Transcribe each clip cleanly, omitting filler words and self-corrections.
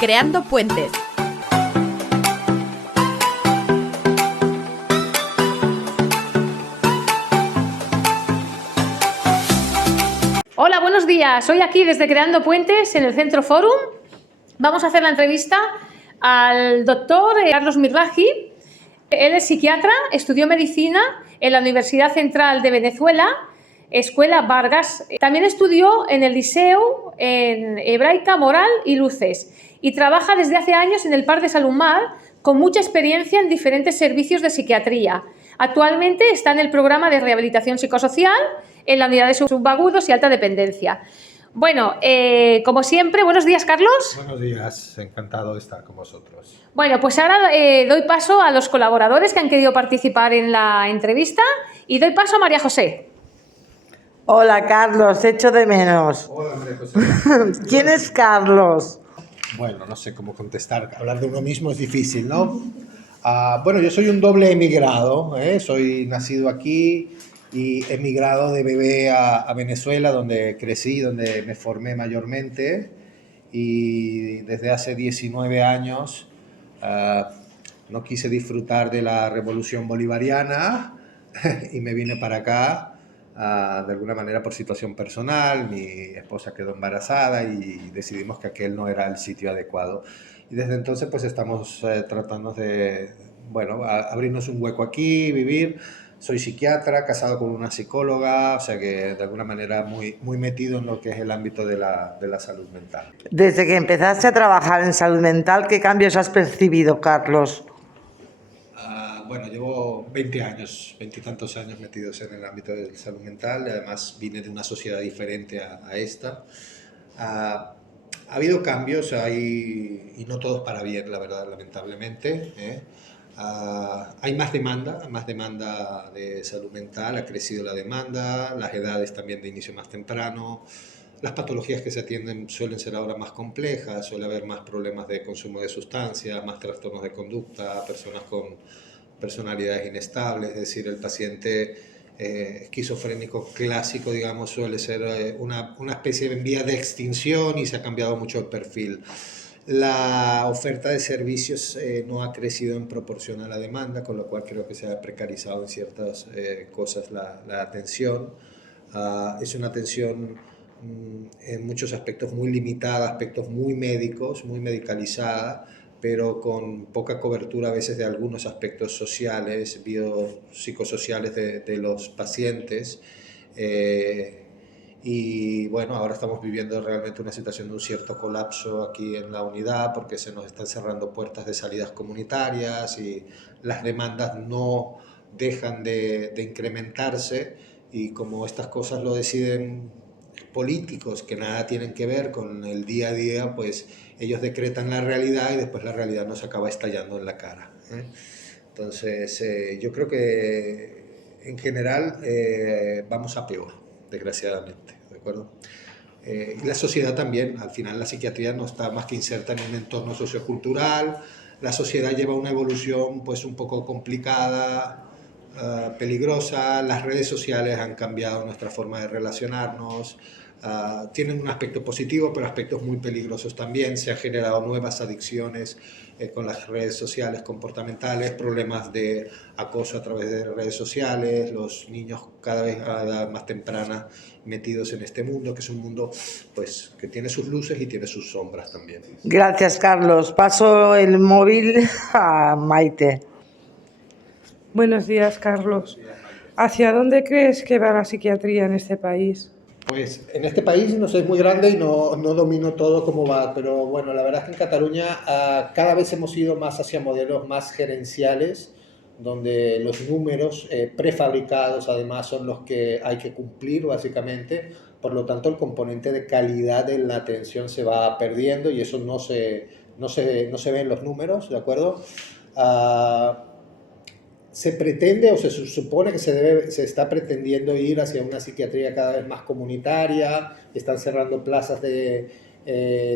Creando Puentes. Hola, buenos días. Hoy aquí desde Creando Puentes en el Centro Forum vamos a hacer la entrevista al doctor Carlos Mirraji. Él es psiquiatra, estudió medicina en la Universidad Central de Venezuela, Escuela Vargas. También estudió en el Liceu, en Hebraica, Moral y Luces, y trabaja desde hace años en el Parc de Salut Mar con mucha experiencia en diferentes servicios de psiquiatría. Actualmente está en el programa de rehabilitación psicosocial en la unidad de subagudos y alta dependencia. Bueno, como siempre, buenos días, Carlos. Buenos días, encantado de estar con vosotros. Bueno, pues ahora doy paso a los colaboradores que han querido participar en la entrevista y doy paso a María José. Hola, Carlos, te echo de menos. Hola, María José. ¿Quién es Carlos? Bueno, no sé cómo contestar. Hablar de uno mismo es difícil, ¿no? Bueno, yo soy un doble emigrado, soy nacido aquí y emigrado de bebé a Venezuela, donde crecí, donde me formé mayormente. Y desde hace 19 años no quise disfrutar de la revolución bolivariana y me vine para acá. De alguna manera por situación personal, mi esposa quedó embarazada y decidimos que aquel no era el sitio adecuado. Y desde entonces pues estamos tratando de, bueno, abrirnos un hueco aquí, vivir. Soy psiquiatra, casado con una psicóloga, o sea que de alguna manera muy metido en lo que es el ámbito de la salud mental. Desde que empezaste a trabajar en salud mental, ¿qué cambios has percibido, Carlos? Bueno, llevo 20 años, 20 y tantos años metidos en el ámbito de salud mental y además vine de una sociedad diferente a esta. Ha habido cambios y no todos para bien, la verdad, lamentablemente. Hay más demanda de salud mental, ha crecido la demanda, las edades también de inicio más temprano. Las patologías que se atienden suelen ser ahora más complejas, suele haber más problemas de consumo de sustancias, más trastornos de conducta, personas con personalidades inestables, es decir, el paciente esquizofrénico clásico, digamos, suele ser una especie en vía de extinción y se ha cambiado mucho el perfil. La oferta de servicios no ha crecido en proporción a la demanda, con lo cual creo que se ha precarizado en ciertas cosas la atención. Es una atención en muchos aspectos muy limitada, aspectos muy médicos, muy medicalizada, pero con poca cobertura a veces de algunos aspectos sociales, biopsicosociales de los pacientes. Y bueno, ahora estamos viviendo realmente una situación de un cierto colapso aquí en la unidad porque se nos están cerrando puertas de salidas comunitarias y las demandas no dejan de incrementarse, y como estas cosas lo deciden políticos que nada tienen que ver con el día a día, pues ellos decretan la realidad y después la realidad nos acaba estallando en la cara. Entonces, yo creo que en general vamos a peor, desgraciadamente, ¿de acuerdo? Y la sociedad también, al final la psiquiatría no está más que inserta en un entorno sociocultural, la sociedad lleva una evolución pues un poco complicada, peligrosa, las redes sociales han cambiado nuestra forma de relacionarnos, tienen un aspecto positivo, pero aspectos muy peligrosos también. Se han generado nuevas adicciones con las redes sociales comportamentales, problemas de acoso a través de redes sociales, los niños cada vez a edad más temprana metidos en este mundo, que es un mundo pues, que tiene sus luces y tiene sus sombras también. Gracias, Carlos. Paso el móvil a Maite. Buenos días, Carlos. ¿Hacia dónde crees que va la psiquiatría en este país? Pues en este país no sé, es muy grande y no domino todo cómo va, pero bueno, la verdad es que en Cataluña cada vez hemos ido más hacia modelos más gerenciales, donde los números prefabricados además son los que hay que cumplir básicamente, por lo tanto el componente de calidad en la atención se va perdiendo y eso no se ve en los números, ¿de acuerdo? Se pretende o se supone que se está pretendiendo ir hacia una psiquiatría cada vez más comunitaria, están cerrando plazas de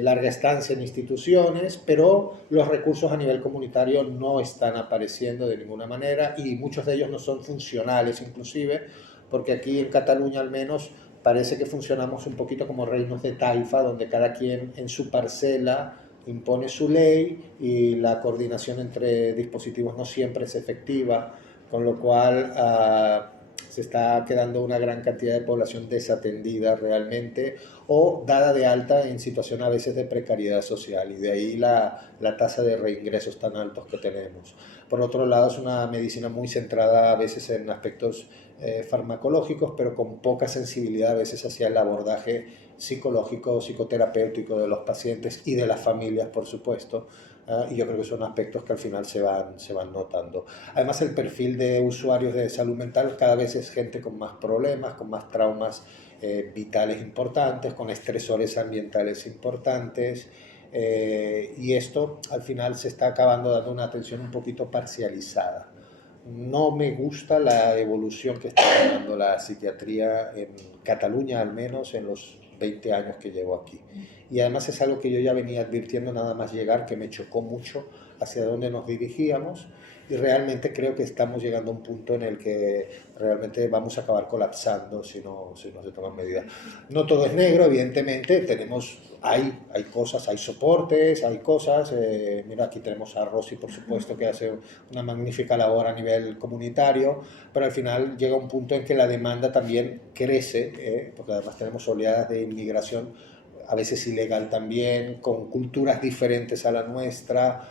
larga estancia en instituciones, pero los recursos a nivel comunitario no están apareciendo de ninguna manera y muchos de ellos no son funcionales inclusive, porque aquí en Cataluña al menos parece que funcionamos un poquito como reinos de taifa, donde cada quien en su parcela impone su ley y la coordinación entre dispositivos no siempre es efectiva, con lo cual se está quedando una gran cantidad de población desatendida realmente o dada de alta en situación a veces de precariedad social, y de ahí la tasa de reingresos tan altos que tenemos. Por otro lado, es una medicina muy centrada a veces en aspectos farmacológicos, pero con poca sensibilidad a veces hacia el abordaje psicológico, psicoterapéutico de los pacientes y de las familias, por supuesto. Y yo creo que son aspectos que al final se van notando. Además, el perfil de usuarios de salud mental cada vez es gente con más problemas, con más traumas vitales importantes, con estresores ambientales importantes, y esto al final se está acabando dando una atención un poquito parcializada. No me gusta la evolución que está tomando la psiquiatría en Cataluña, al menos en los 20 años que llevo aquí. Y además es algo que yo ya venía advirtiendo nada más llegar, que me chocó mucho hacia dónde nos dirigíamos, y realmente creo que estamos llegando a un punto en el que realmente vamos a acabar colapsando si no se toman medidas. No todo es negro, evidentemente, hay cosas, hay soportes, hay cosas. Mira, aquí tenemos a Rosy, por supuesto, que hace una magnífica labor a nivel comunitario, pero al final llega un punto en que la demanda también crece, porque además tenemos oleadas de inmigración, a veces ilegal también, con culturas diferentes a la nuestra,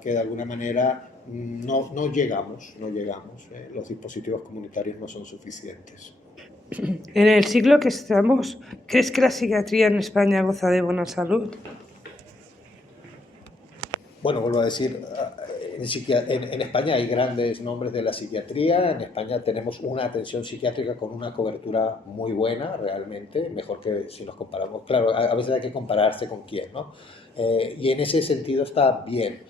que de alguna manera no llegamos. Los dispositivos comunitarios no son suficientes. En el siglo que estamos, ¿crees que la psiquiatría en España goza de buena salud? Bueno, vuelvo a decir, en España hay grandes nombres de la psiquiatría. En España tenemos una atención psiquiátrica con una cobertura muy buena, realmente, mejor que si nos comparamos. Claro, a veces hay que compararse con quién, ¿no? Y en ese sentido está bien.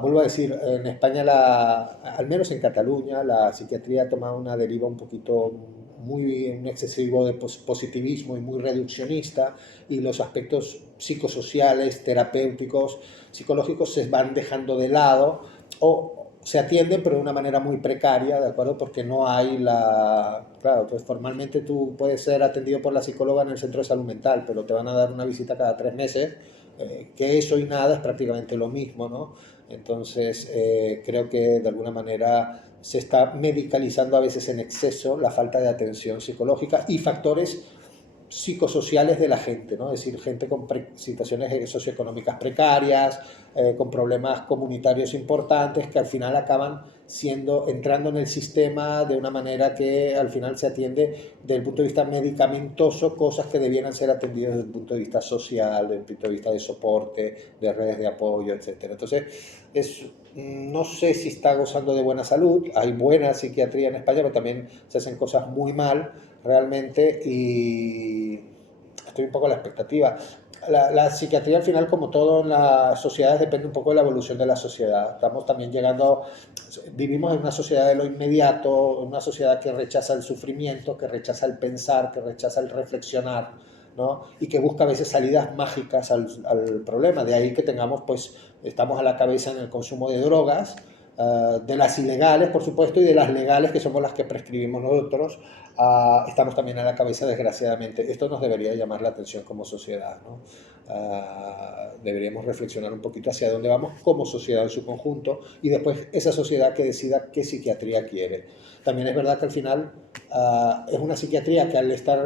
Vuelvo a decir, en España, al menos en Cataluña, la psiquiatría ha tomado una deriva un poquito un excesivo de positivismo y muy reduccionista, y los aspectos psicosociales, terapéuticos, psicológicos se van dejando de lado o se atienden, pero de una manera muy precaria, ¿de acuerdo? Porque no hay Claro, pues formalmente tú puedes ser atendido por la psicóloga en el centro de salud mental, pero te van a dar una visita cada 3 meses, que eso y nada es prácticamente lo mismo, ¿no? Entonces, creo que de alguna manera se está medicalizando a veces en exceso la falta de atención psicológica y factores psicosociales de la gente, ¿no? Es decir, gente con situaciones socioeconómicas precarias, con problemas comunitarios importantes, que al final acaban entrando en el sistema de una manera que al final se atiende desde el punto de vista medicamentoso, cosas que debieran ser atendidas desde el punto de vista social, desde el punto de vista de soporte, de redes de apoyo, etc. Entonces, no sé si está gozando de buena salud. Hay buena psiquiatría en España, pero también se hacen cosas muy mal realmente, y estoy un poco a la expectativa. La psiquiatría al final, como todo en las sociedades, depende un poco de la evolución de la sociedad. Estamos también vivimos en una sociedad de lo inmediato, una sociedad que rechaza el sufrimiento, que rechaza el pensar, que rechaza el reflexionar, ¿no? Y que busca a veces salidas mágicas al problema. De ahí que estamos a la cabeza en el consumo de drogas, de las ilegales, por supuesto, y de las legales, que somos las que prescribimos nosotros. Estamos también a la cabeza, desgraciadamente. Esto nos debería llamar la atención como sociedad, ¿no? Deberíamos reflexionar un poquito hacia dónde vamos como sociedad en su conjunto, y después esa sociedad que decida qué psiquiatría quiere. También es verdad que al final es una psiquiatría que, al estar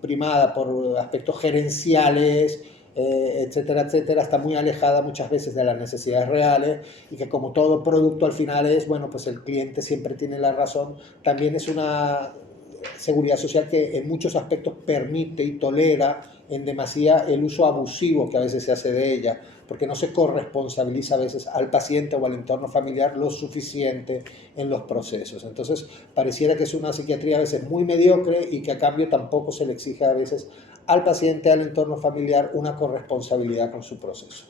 primada por aspectos gerenciales, etcétera, etcétera, está muy alejada muchas veces de las necesidades reales, y que como todo producto al final bueno, pues el cliente siempre tiene la razón. También es una seguridad social que en muchos aspectos permite y tolera en demasía el uso abusivo que a veces se hace de ella, porque no se corresponsabiliza a veces al paciente o al entorno familiar lo suficiente en los procesos. Entonces, pareciera que es una psiquiatría a veces muy mediocre, y que a cambio tampoco se le exige a veces al paciente, al entorno familiar, una corresponsabilidad con su proceso.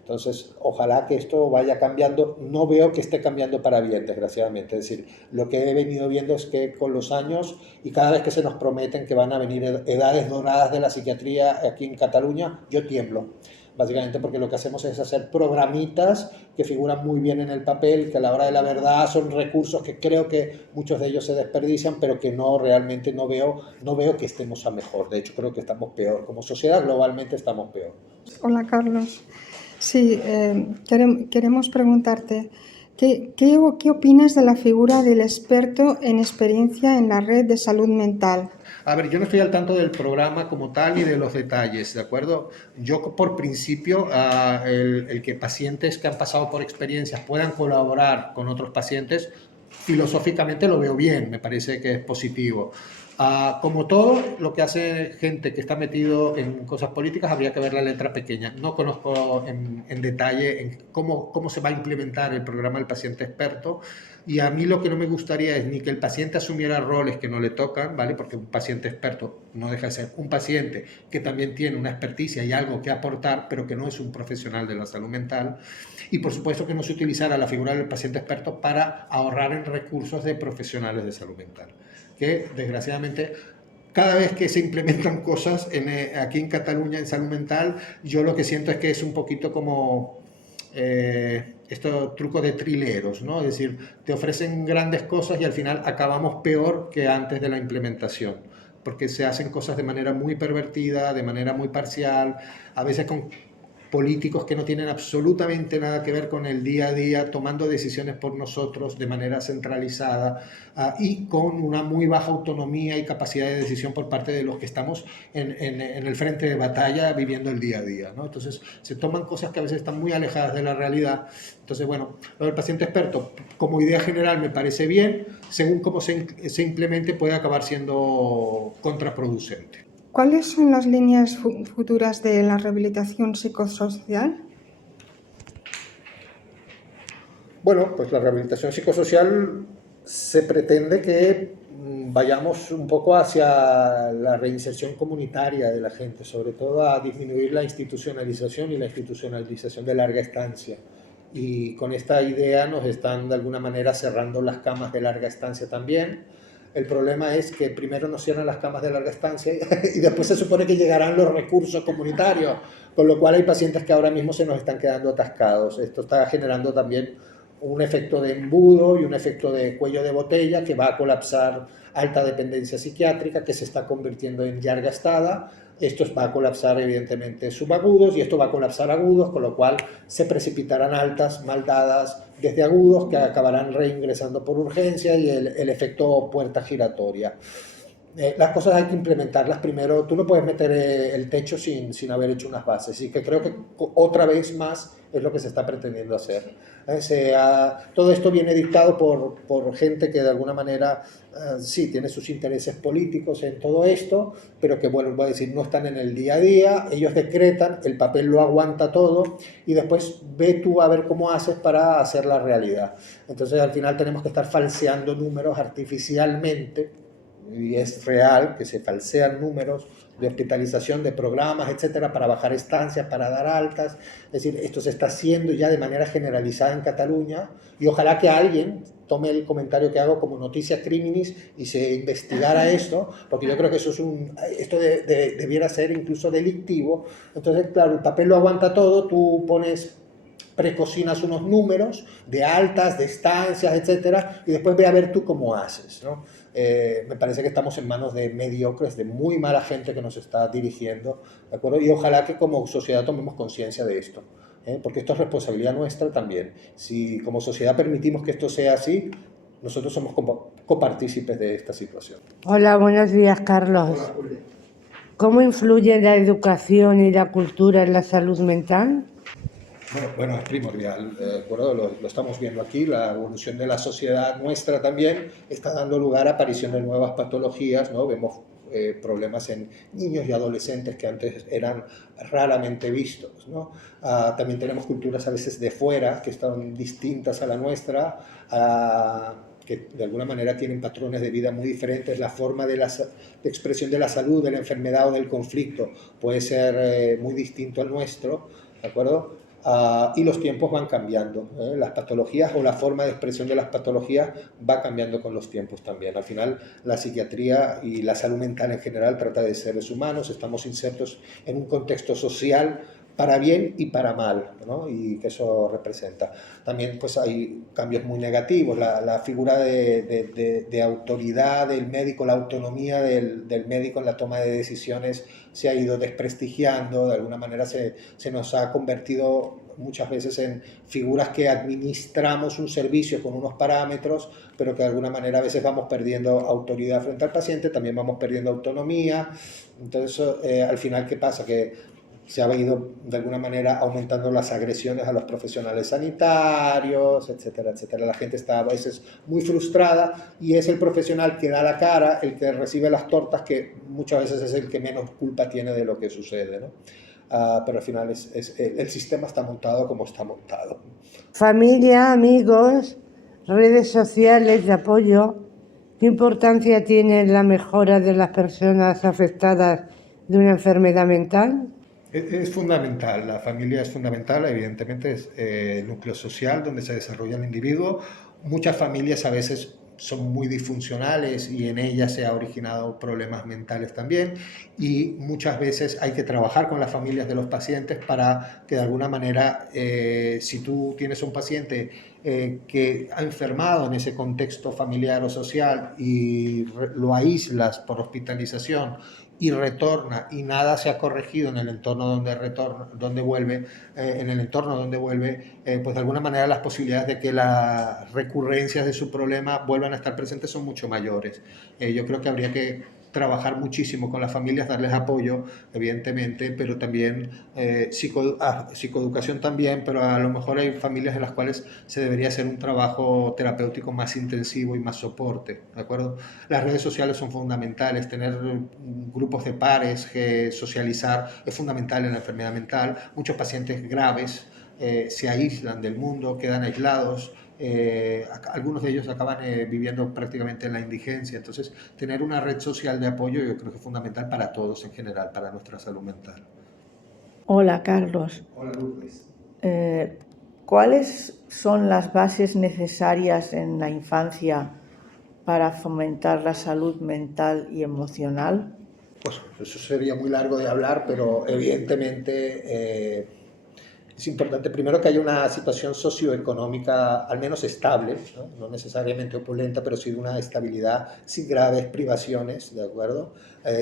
Entonces, ojalá que esto vaya cambiando. No veo que esté cambiando para bien, desgraciadamente. Es decir, lo que he venido viendo es que con los años, y cada vez que se nos prometen que van a venir edades doradas de la psiquiatría aquí en Cataluña, yo tiemblo. Básicamente porque lo que hacemos es hacer programitas que figuran muy bien en el papel, que a la hora de la verdad son recursos que creo que muchos de ellos se desperdician, pero que realmente no veo que estemos a mejor. De hecho, creo que estamos peor. Como sociedad, globalmente estamos peor. Hola, Carlos. Sí, queremos preguntarte, ¿qué opinas de la figura del experto en experiencia en la red de salud mental? A ver, yo no estoy al tanto del programa como tal y de los detalles, ¿de acuerdo? Yo por principio, el que pacientes que han pasado por experiencias puedan colaborar con otros pacientes, filosóficamente lo veo bien, me parece que es positivo. Como todo lo que hace gente que está metido en cosas políticas, habría que ver la letra pequeña. No conozco en detalle cómo se va a implementar el programa del paciente experto, y a mí lo que no me gustaría es ni que el paciente asumiera roles que no le tocan, ¿vale? Porque un paciente experto no deja de ser un paciente que también tiene una experticia y algo que aportar, pero que no es un profesional de la salud mental. Y por supuesto que no se utilizara la figura del paciente experto para ahorrar en recursos de profesionales de salud mental, que desgraciadamente cada vez que se implementan cosas aquí en Cataluña en salud mental, yo lo que siento es que es un poquito como estos trucos de trileros, ¿no? Es decir, te ofrecen grandes cosas y al final acabamos peor que antes de la implementación, porque se hacen cosas de manera muy pervertida, de manera muy parcial, a veces con políticos que no tienen absolutamente nada que ver con el día a día, tomando decisiones por nosotros de manera centralizada, y con una muy baja autonomía y capacidad de decisión por parte de los que estamos en el frente de batalla viviendo el día a día, ¿no? Entonces se toman cosas que a veces están muy alejadas de la realidad. Entonces, bueno, lo del paciente experto como idea general me parece bien, según cómo se implemente puede acabar siendo contraproducente. ¿Cuáles son las líneas futuras de la rehabilitación psicosocial? Bueno, pues la rehabilitación psicosocial se pretende que vayamos un poco hacia la reinserción comunitaria de la gente, sobre todo a disminuir la institucionalización y la institucionalización de larga estancia. Y con esta idea nos están de alguna manera cerrando las camas de larga estancia también. El problema es que primero nos cierran las camas de larga estancia y después se supone que llegarán los recursos comunitarios, con lo cual hay pacientes que ahora mismo se nos están quedando atascados. Esto está generando también un efecto de embudo y un efecto de cuello de botella que va a colapsar alta dependencia psiquiátrica, que se está convirtiendo en ya gastada. Esto va a colapsar evidentemente subagudos y esto va a colapsar agudos, con lo cual se precipitarán altas mal dadas desde agudos que acabarán reingresando por urgencia y el efecto puerta giratoria. Las cosas hay que implementarlas primero. Tú no puedes meter el techo sin haber hecho unas bases, y que creo que otra vez más es lo que se está pretendiendo hacer. Todo esto viene dictado por gente que de alguna manera sí tiene sus intereses políticos en todo esto, pero que, bueno, voy a decir, no están en el día a día. Ellos decretan, el papel lo aguanta todo y después ve tú a ver cómo haces para hacer la realidad. Entonces al final tenemos que estar falseando números artificialmente, y es real que se falsean números de hospitalización, de programas, etcétera, para bajar estancias, para dar altas. Es decir, esto se está haciendo ya de manera generalizada en Cataluña, y ojalá que alguien tome el comentario que hago como noticia criminis y se investigara esto, porque yo creo que eso debiera ser incluso delictivo. Entonces, claro, el papel lo aguanta todo, tú precocinas unos números de altas, de estancias, etcétera, y después ve a ver tú cómo haces, ¿no? Me parece que estamos en manos de mediocres, de muy mala gente que nos está dirigiendo, ¿de acuerdo? Y ojalá que como sociedad tomemos conciencia de esto, porque esto es responsabilidad nuestra también. Si como sociedad permitimos que esto sea así, nosotros somos copartícipes de esta situación. Hola, buenos días, Carlos. Hola, Julia. ¿Cómo influye la educación y la cultura en la salud mental? Bueno, es primordial, ¿de acuerdo? Lo estamos viendo aquí, la evolución de la sociedad nuestra también está dando lugar a aparición de nuevas patologías, ¿no? Vemos problemas en niños y adolescentes que antes eran raramente vistos, ¿no? También tenemos culturas a veces de fuera que están distintas a la nuestra, que de alguna manera tienen patrones de vida muy diferentes. La forma de expresión de la salud, de la enfermedad o del conflicto puede ser muy distinto al nuestro, ¿de acuerdo? Y los tiempos van cambiando, las patologías o la forma de expresión de las patologías va cambiando con los tiempos también. Al final, la psiquiatría y la salud mental en general trata de seres humanos, estamos insertos en un contexto social para bien y para mal, ¿no? Y que eso representa. También pues hay cambios muy negativos, la figura de autoridad del médico, la autonomía del médico en la toma de decisiones se ha ido desprestigiando, de alguna manera se nos ha convertido muchas veces en figuras que administramos un servicio con unos parámetros, pero que de alguna manera a veces vamos perdiendo autoridad frente al paciente, también vamos perdiendo autonomía. Entonces, al final, ¿qué pasa? Que se ha ido de alguna manera aumentando las agresiones a los profesionales sanitarios, etcétera, etcétera. La gente está a veces muy frustrada y es el profesional que da la cara, el que recibe las tortas, que muchas veces es el que menos culpa tiene de lo que sucede, ¿no? Pero al final el sistema está montado como está montado. Familia, amigos, redes sociales de apoyo, ¿qué importancia tiene en la mejora de las personas afectadas de una enfermedad mental? Es fundamental, la familia es fundamental, evidentemente es el núcleo social donde se desarrolla el individuo. Muchas familias a veces son muy disfuncionales y en ellas se han originado problemas mentales también, y muchas veces hay que trabajar con las familias de los pacientes para que de alguna manera, si tú tienes un paciente que ha enfermado en ese contexto familiar o social y lo aíslas por hospitalización y retorna y nada se ha corregido en el entorno donde vuelve, pues de alguna manera las posibilidades de que las recurrencias de su problema vuelvan a estar presentes son mucho mayores. Yo creo que habría que trabajar muchísimo con las familias, darles apoyo, evidentemente, pero también psicoeducación también, pero a lo mejor hay familias en las cuales se debería hacer un trabajo terapéutico más intensivo y más soporte, ¿de acuerdo? Las redes sociales son fundamentales, tener grupos de pares, socializar es fundamental en la enfermedad mental. Muchos pacientes graves se aíslan del mundo, quedan aislados. Algunos de ellos acaban viviendo prácticamente en la indigencia. Entonces, tener una red social de apoyo yo creo que es fundamental para todos en general, para nuestra salud mental. Hola, Carlos. Hola, Lourdes. ¿Cuáles son las bases necesarias en la infancia para fomentar la salud mental y emocional? Pues eso sería muy largo de hablar, pero evidentemente es importante primero que haya una situación socioeconómica al menos estable, no necesariamente opulenta, pero sí de una estabilidad sin graves privaciones, ¿de acuerdo?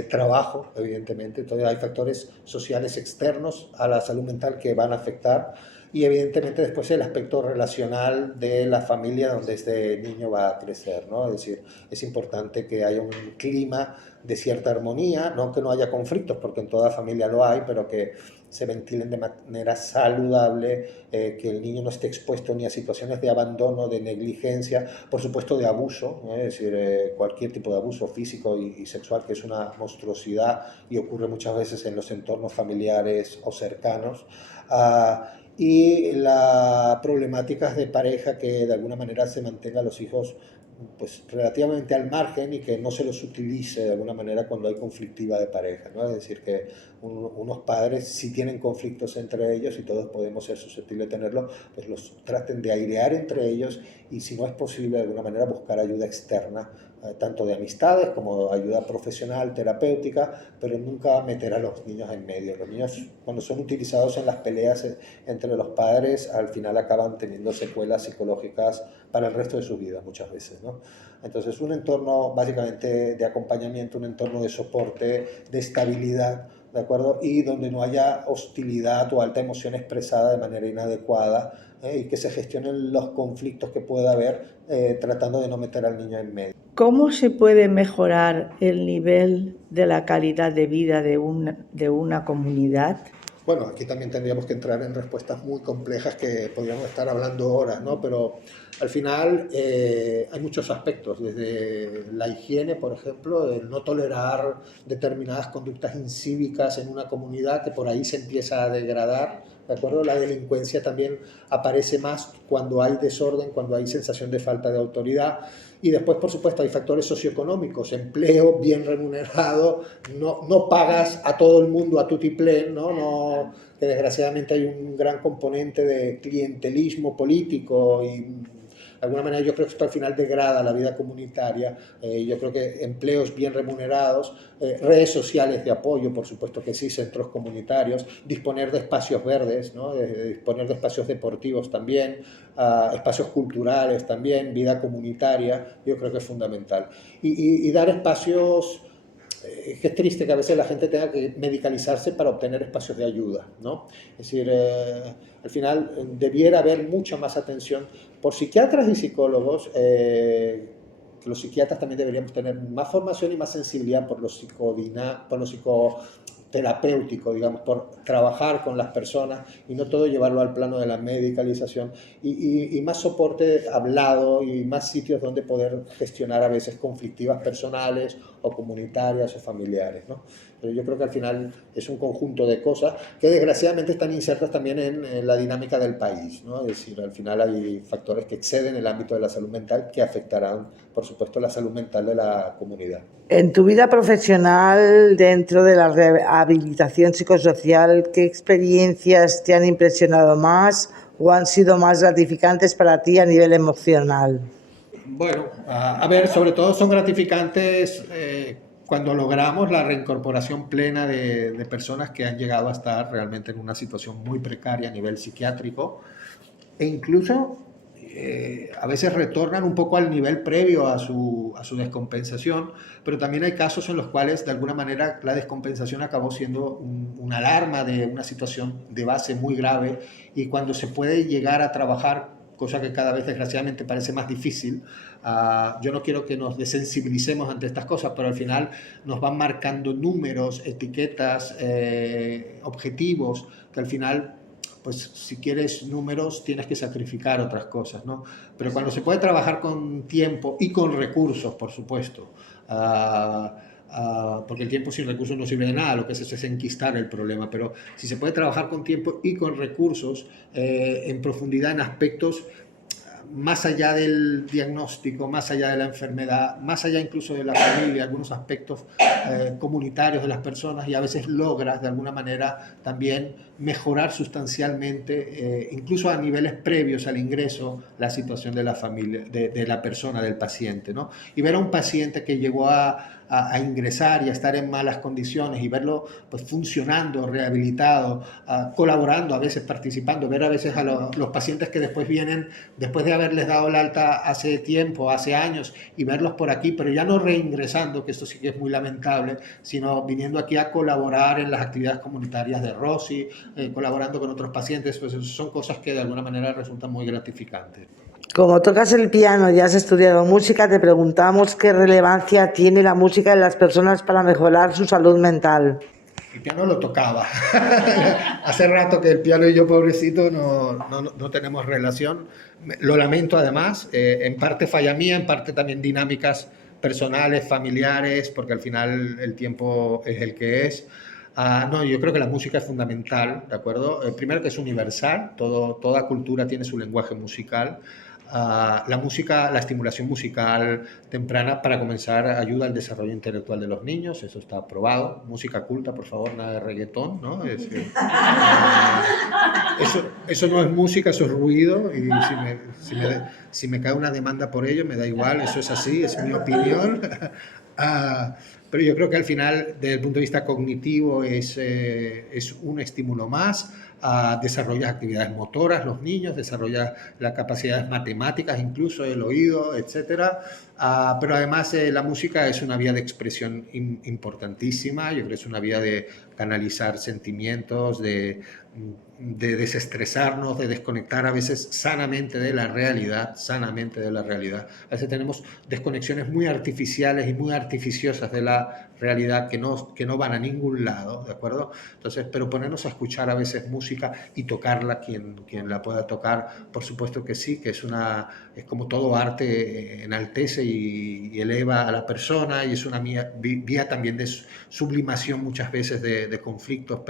Trabajo, evidentemente. Entonces hay factores sociales externos a la salud mental que van a afectar, y evidentemente después el aspecto relacional de la familia donde este niño va a crecer, ¿no? Es decir, es importante que haya un clima de cierta armonía, no que no haya conflictos, porque en toda familia lo hay, pero que se ventilen de manera saludable, que el niño no esté expuesto ni a situaciones de abandono, de negligencia, por supuesto de abuso, es decir, cualquier tipo de abuso físico y sexual, que es una monstruosidad y ocurre muchas veces en los entornos familiares o cercanos. Y las problemáticas de pareja, que de alguna manera se mantenga a los hijos pues relativamente al margen y que no se los utilice de alguna manera cuando hay conflictiva de pareja, ¿no? Es decir, que unos padres, si tienen conflictos entre ellos, y todos podemos ser susceptibles de tenerlo, pues los traten de airear entre ellos, y si no es posible de alguna manera buscar ayuda externa, tanto de amistades como ayuda profesional, terapéutica, pero nunca meter a los niños en medio. Los niños, cuando son utilizados en las peleas entre los padres, al final acaban teniendo secuelas psicológicas para el resto de su vida muchas veces, ¿no? Entonces, un entorno básicamente de acompañamiento, un entorno de soporte, de estabilidad, ¿de acuerdo? Y donde no haya hostilidad o alta emoción expresada de manera inadecuada, y que se gestionen los conflictos que pueda haber, tratando de no meter al niño en medio. ¿Cómo se puede mejorar el nivel de la calidad de vida de una comunidad? Bueno, aquí también tendríamos que entrar en respuestas muy complejas que podríamos estar hablando horas, ¿no? Pero al final hay muchos aspectos, desde la higiene, por ejemplo, el no tolerar determinadas conductas incívicas en una comunidad, que por ahí se empieza a degradar, ¿de acuerdo? La delincuencia también aparece más cuando hay desorden, cuando hay sensación de falta de autoridad. Y después, por supuesto, hay factores socioeconómicos, empleo bien remunerado, no pagas a todo el mundo a tutiplén, ¿no? Que desgraciadamente hay un gran componente de clientelismo político y de alguna manera yo creo que esto al final degrada la vida comunitaria. Yo creo que empleos bien remunerados, redes sociales de apoyo, por supuesto que sí, centros comunitarios, disponer de espacios verdes, ¿no? Disponer de espacios deportivos también, espacios culturales también, vida comunitaria, yo creo que es fundamental. Y dar espacios, que es triste que a veces la gente tenga que medicalizarse para obtener espacios de ayuda, ¿no? Es decir, al final debiera haber mucha más atención por psiquiatras y psicólogos. Que los psiquiatras también deberíamos tener más formación y más sensibilidad por lo psicoterapéutico, digamos, por trabajar con las personas y no todo llevarlo al plano de la medicalización, y más soporte hablado y más sitios donde poder gestionar a veces conflictivas personales o comunitarias o familiares, ¿no? Pero yo creo que al final es un conjunto de cosas que desgraciadamente están insertas también en la dinámica del país, ¿no? Es decir, al final hay factores que exceden el ámbito de la salud mental que afectarán, por supuesto, la salud mental de la comunidad. En tu vida profesional, dentro de la rehabilitación psicosocial, ¿qué experiencias te han impresionado más o han sido más gratificantes para ti a nivel emocional? Bueno, a ver, sobre todo son gratificantes cuando logramos la reincorporación plena de personas que han llegado a estar realmente en una situación muy precaria a nivel psiquiátrico, e incluso a veces retornan un poco al nivel previo a su descompensación, pero también hay casos en los cuales de alguna manera la descompensación acabó siendo una alarma de una situación de base muy grave, y cuando se puede llegar a trabajar, cosa que cada vez desgraciadamente parece más difícil. Yo no quiero que nos desensibilicemos ante estas cosas, pero al final nos van marcando números, etiquetas, objetivos, que al final, pues si quieres números tienes que sacrificar otras cosas, ¿no? Pero cuando se puede trabajar con tiempo y con recursos, por supuesto, porque el tiempo sin recursos no sirve de nada, lo que es enquistar el problema, pero si se puede trabajar con tiempo y con recursos, en profundidad, en aspectos más allá del diagnóstico, más allá de la enfermedad, más allá incluso de la familia, algunos aspectos comunitarios de las personas, y a veces logras de alguna manera también mejorar sustancialmente, incluso a niveles previos al ingreso, la situación de la familia, de la persona, del paciente, ¿no? Y ver a un paciente que llegó a ingresar y a estar en malas condiciones y verlo pues funcionando, rehabilitado, colaborando, a veces participando, ver a veces a los pacientes que después vienen, después de haberles dado el alta hace tiempo, hace años, y verlos por aquí, pero ya no reingresando, que esto sí que es muy lamentable, sino viniendo aquí a colaborar en las actividades comunitarias de Rosy, colaborando con otros pacientes, pues son cosas que de alguna manera resultan muy gratificantes. Como tocas el piano y has estudiado música, te preguntamos qué relevancia tiene la música en las personas para mejorar su salud mental. El piano lo tocaba. Hace rato que el piano y yo, pobrecito, no tenemos relación. Lo lamento además, en parte falla mía, en parte también dinámicas personales, familiares, porque al final el tiempo es el que es. No, yo creo que la música es fundamental, ¿de acuerdo? Primero que es universal, toda cultura tiene su lenguaje musical. La música, la estimulación musical temprana, para comenzar, ayuda al desarrollo intelectual de los niños, eso está probado. Música culta, por favor, nada de reggaetón, ¿no? Eso no es música, eso es ruido, y si me cae una demanda por ello, me da igual, eso es así, es mi opinión. Pero yo creo que al final, desde el punto de vista cognitivo, es un estímulo más. Desarrolla actividades motoras los niños, desarrolla las capacidades matemáticas, incluso el oído, etc. Pero además la música es una vía de expresión importantísima. Yo creo que es una vía de canalizar sentimientos, de desestresarnos, de desconectar a veces sanamente de la realidad, A veces tenemos desconexiones muy artificiales y muy artificiosas de la realidad que no van a ningún lado, ¿de acuerdo? Entonces, pero ponernos a escuchar a veces música y tocarla, quien la pueda tocar, por supuesto que sí, que es como todo arte, enaltece y eleva a la persona, y es una vía también de sublimación muchas veces de conflictos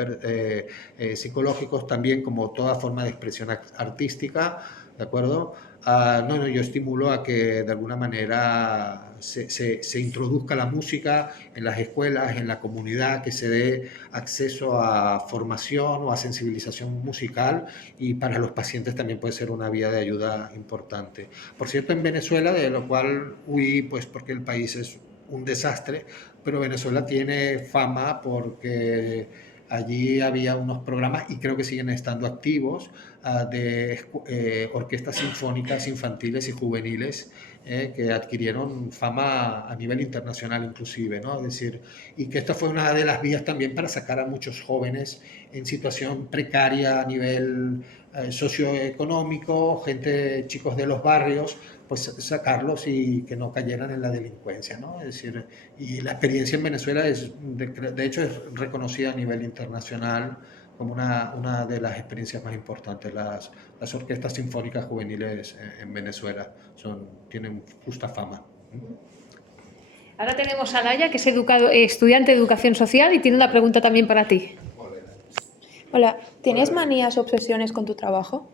psicológicos, también como toda forma de expresión artística. ¿de acuerdo? No, yo estimulo a que de alguna manera se introduzca la música en las escuelas, en la comunidad, que se dé acceso a formación o a sensibilización musical, y para los pacientes también puede ser una vía de ayuda importante. Por cierto, en Venezuela, de lo cual huí, pues porque el país es un desastre, pero Venezuela tiene fama porque allí había unos programas, y creo que siguen estando activos, de orquestas sinfónicas infantiles y juveniles, que adquirieron fama a nivel internacional inclusive, ¿no? Es decir, y que esta fue una de las vías también para sacar a muchos jóvenes en situación precaria a nivel socioeconómico, chicos de los barrios, pues sacarlos y que no cayeran en la delincuencia, ¿no? Es decir, y la experiencia en Venezuela de hecho es reconocida a nivel internacional como una de las experiencias más importantes. Las orquestas sinfónicas juveniles en Venezuela tienen justa fama. Ahora tenemos a Laia, que es estudiante de Educación Social, y tiene una pregunta también para ti. Hola, ¿tienes manías o obsesiones con tu trabajo?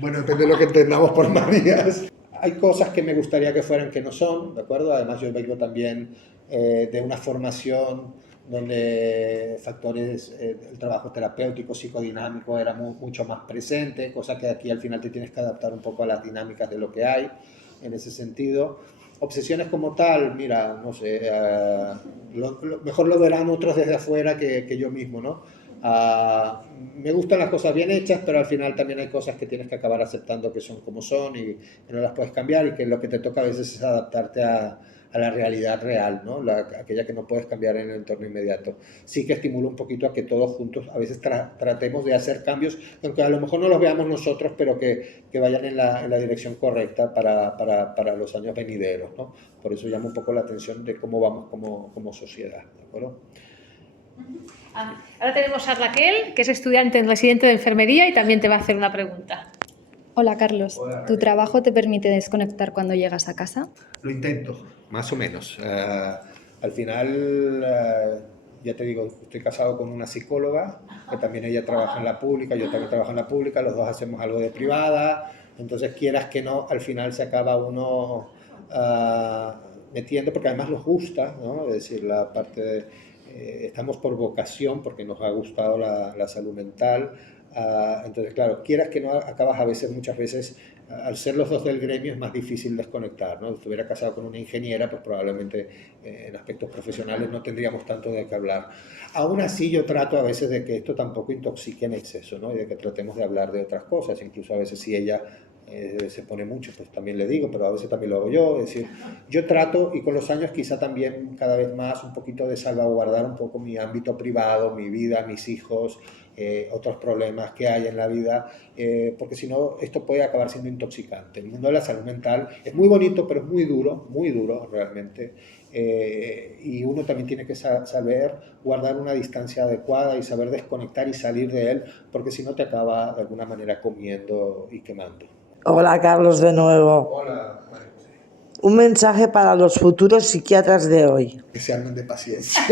Bueno, depende de lo que entendamos por manías. Hay cosas que me gustaría que fueran que no son, ¿de acuerdo? Además, yo vengo también de una formación donde factores, el trabajo terapéutico, psicodinámico era mucho más presente, cosa que aquí al final te tienes que adaptar un poco a las dinámicas de lo que hay en ese sentido. Obsesiones como tal, mira, no sé, mejor lo verán otros desde afuera que yo mismo, ¿no? Me gustan las cosas bien hechas, pero al final también hay cosas que tienes que acabar aceptando que son como son y que no las puedes cambiar, y que lo que te toca a veces es adaptarte a la realidad real, ¿no? Aquella que no puedes cambiar en el entorno inmediato. Sí que estimulo un poquito a que todos juntos a veces tratemos de hacer cambios, aunque a lo mejor no los veamos nosotros, pero que vayan en la dirección correcta para los años venideros, ¿no? Por eso llama un poco la atención de cómo vamos como sociedad, ¿de acuerdo? Ahora tenemos a Raquel, que es estudiante residente de enfermería, y también te va a hacer una pregunta. Hola Carlos, Hola, ¿tu trabajo te permite desconectar cuando llegas a casa? Lo intento, más o menos. Al final, ya te digo, estoy casado con una psicóloga, que también ella trabaja en la pública, yo también trabajo en la pública, los dos hacemos algo de privada, entonces quieras que no, al final se acaba uno metiendo, porque además nos gusta, ¿no? Es decir, la parte estamos por vocación, porque nos ha gustado la salud mental. Entonces, claro, quieras que no, acabas muchas veces, al ser los dos del gremio, es más difícil desconectar, ¿no? Si estuviera casado con una ingeniera, pues probablemente en aspectos profesionales no tendríamos tanto de qué hablar. Aún así, yo trato a veces de que esto tampoco intoxique en exceso, ¿no? Y de que tratemos de hablar de otras cosas, incluso a veces si ella se pone mucho, pues también le digo, pero a veces también lo hago yo. Es decir, yo trato, y con los años quizá también cada vez más, un poquito de salvaguardar un poco mi ámbito privado, mi vida, mis hijos, otros problemas que hay en la vida, porque si no, esto puede acabar siendo intoxicante. El mundo de la salud mental es muy bonito, pero es muy duro realmente, y uno también tiene que saber guardar una distancia adecuada y saber desconectar y salir de él, porque si no te acaba de alguna manera comiendo y quemando. Hola Carlos de nuevo. Hola, María José. Un mensaje para los futuros psiquiatras de hoy. Que se armen de paciencia.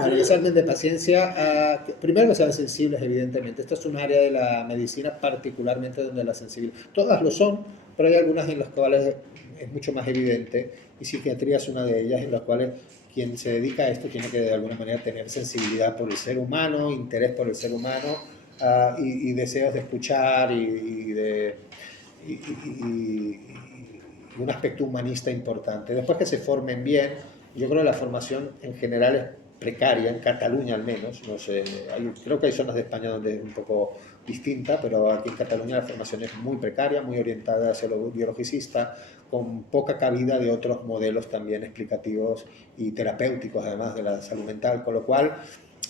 Vale, que se armen de paciencia. Primero que sean sensibles, evidentemente. Esto es un área de la medicina particularmente donde la sensibilidad, todas lo son, pero hay algunas en las cuales es mucho más evidente, y psiquiatría es una de ellas, en las cuales quien se dedica a esto tiene que de alguna manera tener sensibilidad por el ser humano, interés por el ser humano, y deseos de escuchar y un aspecto humanista importante. Después que se formen bien, yo creo que la formación en general es precaria, en Cataluña al menos, no sé, creo que hay zonas de España donde es un poco distinta, pero aquí en Cataluña la formación es muy precaria, muy orientada hacia lo biologicista, con poca cabida de otros modelos también explicativos y terapéuticos, además de la salud mental, con lo cual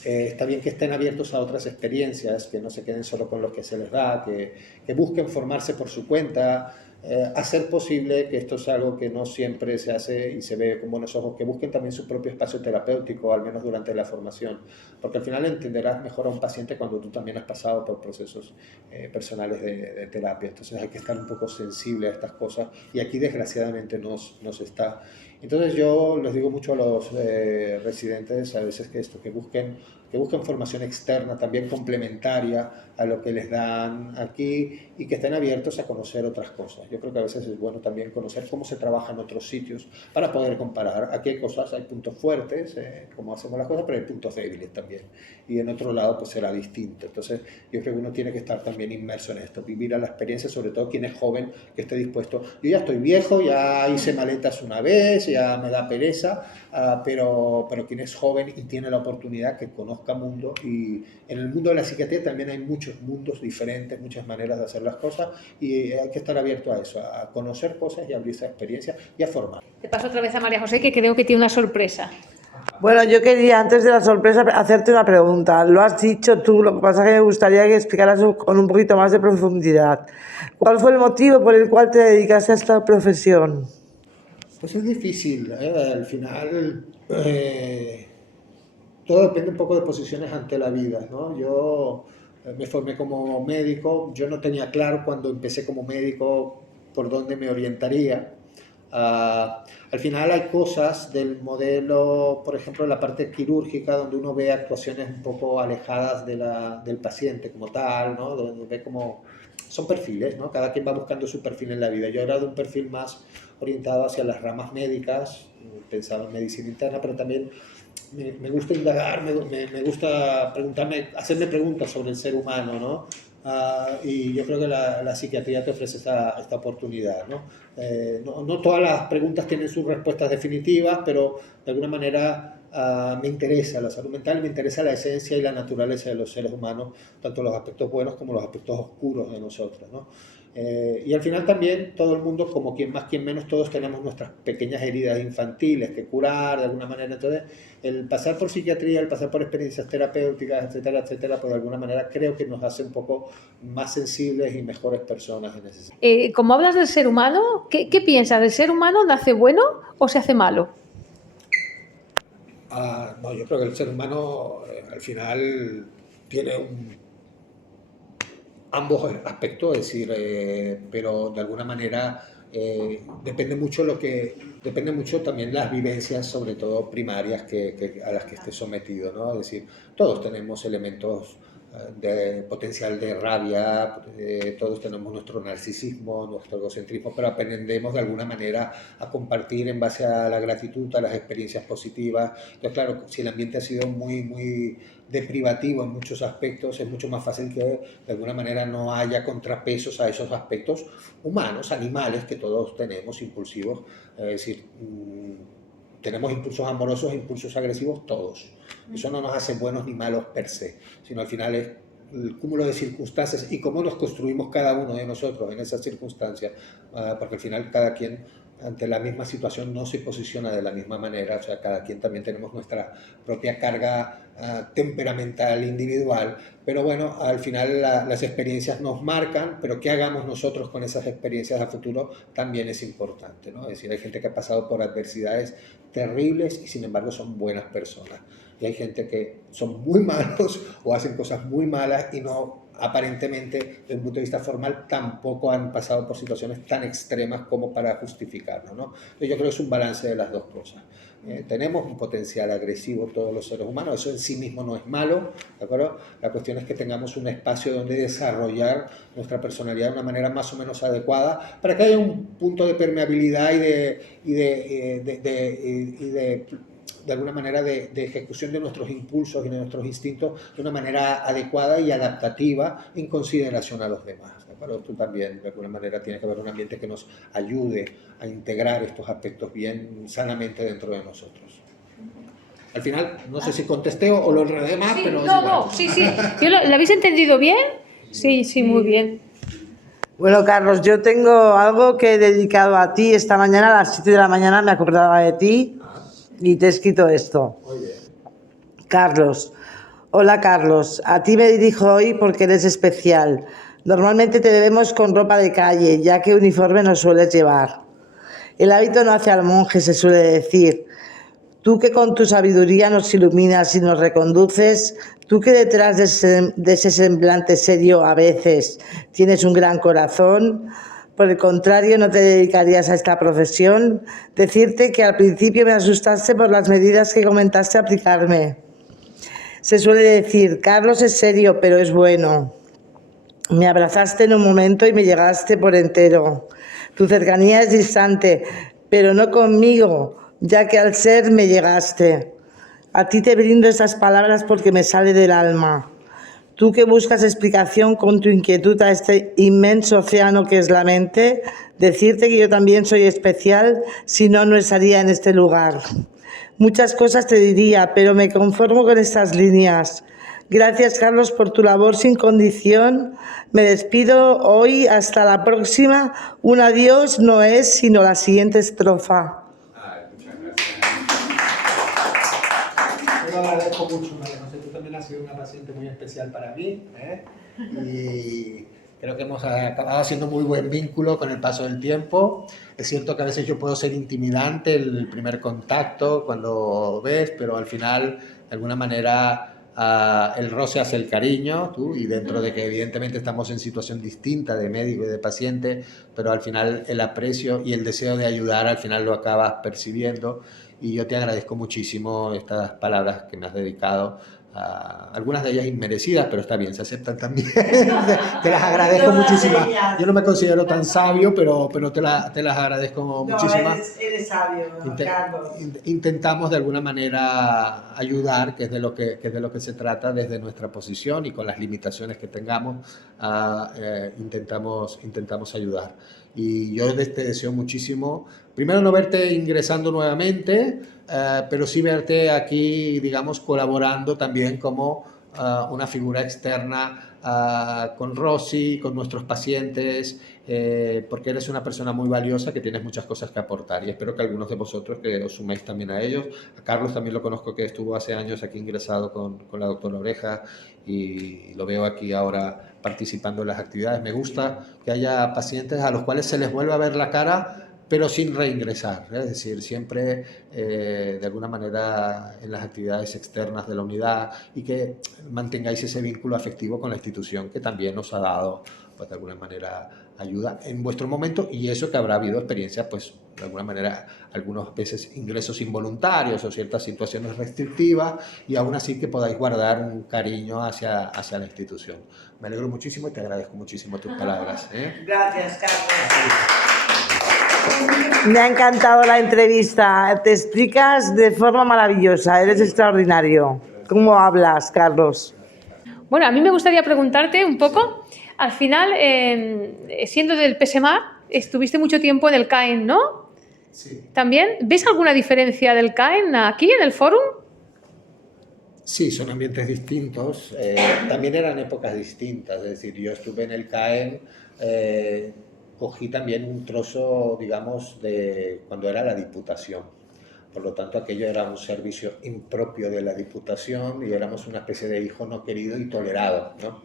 está bien que estén abiertos a otras experiencias, que no se queden solo con lo que se les da, que busquen formarse por su cuenta, hacer posible, que esto es algo que no siempre se hace y se ve con buenos ojos, que busquen también su propio espacio terapéutico, al menos durante la formación, porque al final entenderás mejor a un paciente cuando tú también has pasado por procesos personales de terapia. Entonces hay que estar un poco sensible a estas cosas, y aquí desgraciadamente no se está. Entonces yo les digo mucho a los residentes a veces que busquen formación externa, también complementaria a lo que les dan aquí y que estén abiertos a conocer otras cosas. Yo creo que a veces es bueno también conocer cómo se trabaja en otros sitios para poder comparar. Aquí hay cosas, hay puntos fuertes, cómo hacemos las cosas, pero hay puntos débiles también. Y en otro lado pues será distinto. Entonces yo creo que uno tiene que estar también inmerso en esto, vivir a la experiencia, sobre todo quien es joven, que esté dispuesto. Yo ya estoy viejo, ya hice maletas una vez, ya me da pereza, pero quien es joven y tiene la oportunidad que conozca mundo, y en el mundo de la psiquiatría también hay muchos mundos diferentes, muchas maneras de hacer las cosas, y hay que estar abierto a eso, a conocer cosas y abrirse a experiencias y a formar. Te paso otra vez a María José, que creo que tiene una sorpresa. Bueno, yo quería, antes de la sorpresa, hacerte una pregunta. Lo has dicho tú, lo que pasa es que me gustaría que explicaras con un poquito más de profundidad. ¿Cuál fue el motivo por el cual te dedicaste a esta profesión? Pues es difícil, al final todo depende un poco de posiciones ante la vida, ¿no? Yo me formé como médico, yo no tenía claro cuando empecé como médico por dónde me orientaría. Al final hay cosas del modelo, por ejemplo, en la parte quirúrgica, donde uno ve actuaciones un poco alejadas del paciente como tal, ¿no? Donde ve como son perfiles, ¿no? Cada quien va buscando su perfil en la vida. Yo era de un perfil más orientado hacia las ramas médicas, pensaba en medicina interna, pero también me gusta indagar, me gusta preguntarme, hacerme preguntas sobre el ser humano, ¿no? Y yo creo que la psiquiatría te ofrece esta oportunidad, ¿no? No todas las preguntas tienen sus respuestas definitivas, pero de alguna manera me interesa la salud mental, me interesa la esencia y la naturaleza de los seres humanos, tanto los aspectos buenos como los aspectos oscuros de nosotros, ¿no? Y al final también todo el mundo, como quien más, quien menos, todos tenemos nuestras pequeñas heridas infantiles que curar de alguna manera. Entonces, el pasar por psiquiatría, el pasar por experiencias terapéuticas, etcétera, etcétera, pues de alguna manera creo que nos hace un poco más sensibles y mejores personas en ese sentido. Como hablas del ser humano, ¿qué piensas? ¿El ser humano nace bueno o se hace malo? No, yo creo que el ser humano al final tiene ambos aspectos, es decir, pero de alguna manera depende mucho también las vivencias, sobre todo primarias, a las que esté sometido, ¿no? Es decir, todos tenemos elementos de potencial de rabia, todos tenemos nuestro narcisismo, nuestro egocentrismo, pero aprendemos de alguna manera a compartir en base a la gratitud, a las experiencias positivas. Entonces, claro, si el ambiente ha sido muy, muy deprivativo en muchos aspectos, es mucho más fácil que de alguna manera no haya contrapesos a esos aspectos humanos, animales que todos tenemos, impulsivos, es decir, tenemos impulsos amorosos e impulsos agresivos todos. Eso no nos hace buenos ni malos per se, sino al final es el cúmulo de circunstancias y cómo nos construimos cada uno de nosotros en esas circunstancias, porque al final cada quien ante la misma situación no se posiciona de la misma manera, o sea, cada quien también tenemos nuestra propia carga temperamental individual, pero bueno, al final las experiencias nos marcan, pero qué hagamos nosotros con esas experiencias a futuro también es importante, ¿no? Es decir, hay gente que ha pasado por adversidades terribles y sin embargo son buenas personas, y hay gente que son muy malos o hacen cosas muy malas y no, aparentemente, desde un punto de vista formal, tampoco han pasado por situaciones tan extremas como para justificarlo, ¿no? Entonces, yo creo que es un balance de las dos cosas. Tenemos un potencial agresivo todos los seres humanos, eso en sí mismo no es malo, ¿de acuerdo? La cuestión es que tengamos un espacio donde desarrollar nuestra personalidad de una manera más o menos adecuada para que haya un punto de permeabilidad y de alguna manera de ejecución de nuestros impulsos y de nuestros instintos de una manera adecuada y adaptativa en consideración a los demás. Pero tú también, de alguna manera, tiene que haber un ambiente que nos ayude a integrar estos aspectos bien sanamente dentro de nosotros. Al final, no sé si contesté o lo enredé más, Sí, pero... no, sí. ¿Lo habéis entendido bien? Sí, muy bien. Bueno, Carlos, yo tengo algo que he dedicado a ti esta mañana, a las 7 de la mañana me acordaba de ti y te he escrito esto. Muy bien. Carlos, hola Carlos, a ti me dirijo hoy porque eres especial. Normalmente te vemos con ropa de calle, ya que uniforme no sueles llevar. El hábito no hace al monje, se suele decir. Tú que con tu sabiduría nos iluminas y nos reconduces, tú que detrás de ese semblante serio a veces tienes un gran corazón, por el contrario, no te dedicarías a esta profesión. Decirte que al principio me asustaste por las medidas que comentaste aplicarme. Se suele decir, Carlos es serio, pero es bueno. Me abrazaste en un momento y me llegaste por entero. Tu cercanía es distante, pero no conmigo, ya que al ser me llegaste. A ti te brindo esas palabras porque me sale del alma. Tú que buscas explicación con tu inquietud a este inmenso océano que es la mente, decirte que yo también soy especial, si no, no estaría en este lugar. Muchas cosas te diría, pero me conformo con estas líneas. Gracias, Carlos, por tu labor sin condición. Me despido hoy, hasta la próxima. Un adiós no es sino la siguiente estrofa. Muchas gracias. Yo lo agradezco mucho, María José. Tú también has sido una paciente muy especial para mí, y creo que hemos acabado haciendo muy buen vínculo con el paso del tiempo. Es cierto que a veces yo puedo ser intimidante el primer contacto cuando ves, pero al final, de alguna manera, el roce hace el cariño, y dentro de que evidentemente estamos en situación distinta de médico y de paciente, pero al final el aprecio y el deseo de ayudar al final lo acabas percibiendo, y yo te agradezco muchísimo estas palabras que me has dedicado, algunas de ellas inmerecidas, pero está bien, se aceptan también. Te las agradezco muchísimo. Yo no me considero tan sabio, pero te las agradezco muchísimo. Eres sabio, Carlos. Intentamos de alguna manera ayudar, que es de lo que se trata desde nuestra posición y con las limitaciones que tengamos, intentamos ayudar. Y yo te deseo muchísimo, primero no verte ingresando nuevamente, pero sí verte aquí, digamos, colaborando también como una figura externa con Rosy, con nuestros pacientes, porque eres una persona muy valiosa que tienes muchas cosas que aportar, y espero que algunos de vosotros que os suméis también a ellos. A Carlos también lo conozco, que estuvo hace años aquí ingresado con la doctora Oreja, y lo veo aquí ahora participando en las actividades. Me gusta que haya pacientes a los cuales se les vuelva a ver la cara, pero sin reingresar, es decir, siempre de alguna manera en las actividades externas de la unidad, y que mantengáis ese vínculo afectivo con la institución, que también os ha dado, pues, de alguna manera ayuda en vuestro momento, y eso que habrá habido experiencias, pues de alguna manera, algunas veces ingresos involuntarios o ciertas situaciones restrictivas, y aún así que podáis guardar un cariño hacia la institución. Me alegro muchísimo y te agradezco muchísimo tus palabras. Gracias, Carlos. Me ha encantado la entrevista. Te explicas de forma maravillosa. Eres extraordinario. ¿Cómo hablas, Carlos? Bueno, a mí me gustaría preguntarte un poco, al final, siendo del PSMAR, estuviste mucho tiempo en el CAEN, ¿no? Sí. ¿También? ¿Ves alguna diferencia del CAEN aquí en el Fórum? Sí, son ambientes distintos. También eran épocas distintas. Es decir, yo estuve en el CAEN, cogí también un trozo, digamos, de cuando era la Diputación. Por lo tanto, aquello era un servicio impropio de la Diputación, y éramos una especie de hijo no querido y tolerado, ¿no?